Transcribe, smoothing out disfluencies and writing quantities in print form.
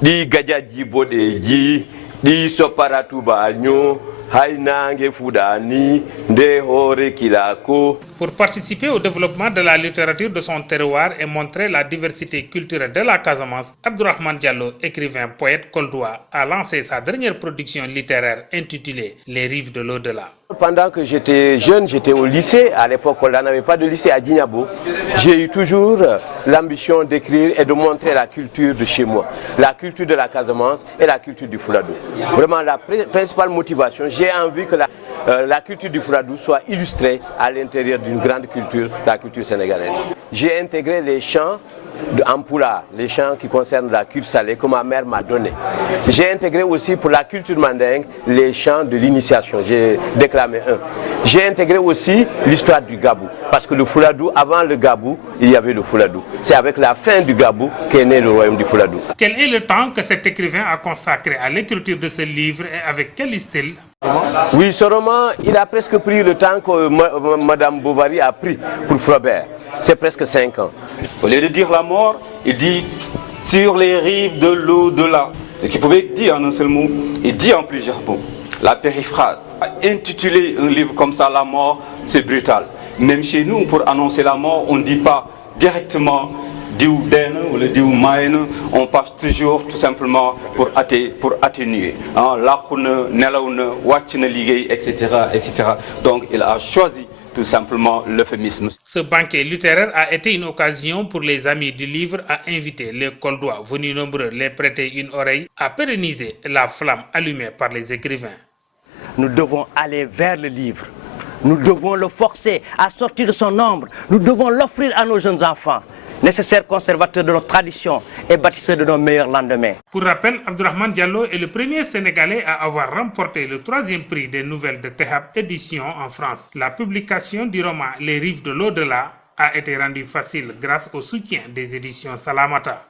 di gajaji bodeji di soparatuba nyo hainange fudani de hore kilako. Pour participer au développement de la littérature de son terroir et montrer la diversité culturelle de la Casamance, Abdourahmane Diallo, écrivain poète coldois, a lancé sa dernière production littéraire intitulée Les rives de l'au-delà. Pendant que j'étais jeune, j'étais au lycée. À l'époque, on n'avait pas de lycée à Djignabo. J'ai eu toujours l'ambition d'écrire et de montrer la culture de chez moi, la culture de la Casamance et la culture du Fouladou. Vraiment, la principale motivation, j'ai envie que la culture du Fouladou soit illustrée à l'intérieur d'une grande culture, la culture sénégalaise. J'ai intégré les chants d'Ampoula, les chants qui concernent la culture salée que ma mère m'a donné. J'ai intégré aussi pour la culture mandingue les chants de l'initiation, j'ai déclamé un. J'ai intégré aussi l'histoire du Gabou, parce que le Fouladou, avant le Gabou, il y avait le Fouladou. C'est avec la fin du Gabou qu'est né le royaume du Fouladou. Quel est le temps que cet écrivain a consacré à l'écriture de ce livre et avec quel style? Oui, ce roman, il a presque pris le temps que Madame Bovary a pris pour Flaubert. C'est presque 5 ans. Au lieu de dire la mort, il dit sur les rives de l'au-delà. Ce qu'il pouvait dire en un seul mot, il dit en plusieurs mots. La périphrase. Intituler un livre comme ça, La mort, c'est brutal. Même chez nous, pour annoncer la mort, on ne dit pas directement Diou Den ou le Diou Maïn, on passe toujours tout simplement pour atténuer. Etc. Donc il a choisi tout simplement l'euphémisme. Ce banquet littéraire a été une occasion pour les amis du livre à inviter les Coldois venus nombreux les prêter une oreille à pérenniser la flamme allumée par les écrivains. Nous devons aller vers le livre. Nous devons le forcer à sortir de son ombre. Nous devons l'offrir à nos jeunes enfants, nécessaires conservateurs de nos traditions et bâtisseurs de nos meilleurs lendemains. Pour rappel, Abdourahmane Diallo est le premier Sénégalais à avoir remporté le 3e prix des nouvelles de Tehab Édition en France. La publication du roman Les rives de l'au-delà a été rendue facile grâce au soutien des éditions Salamata.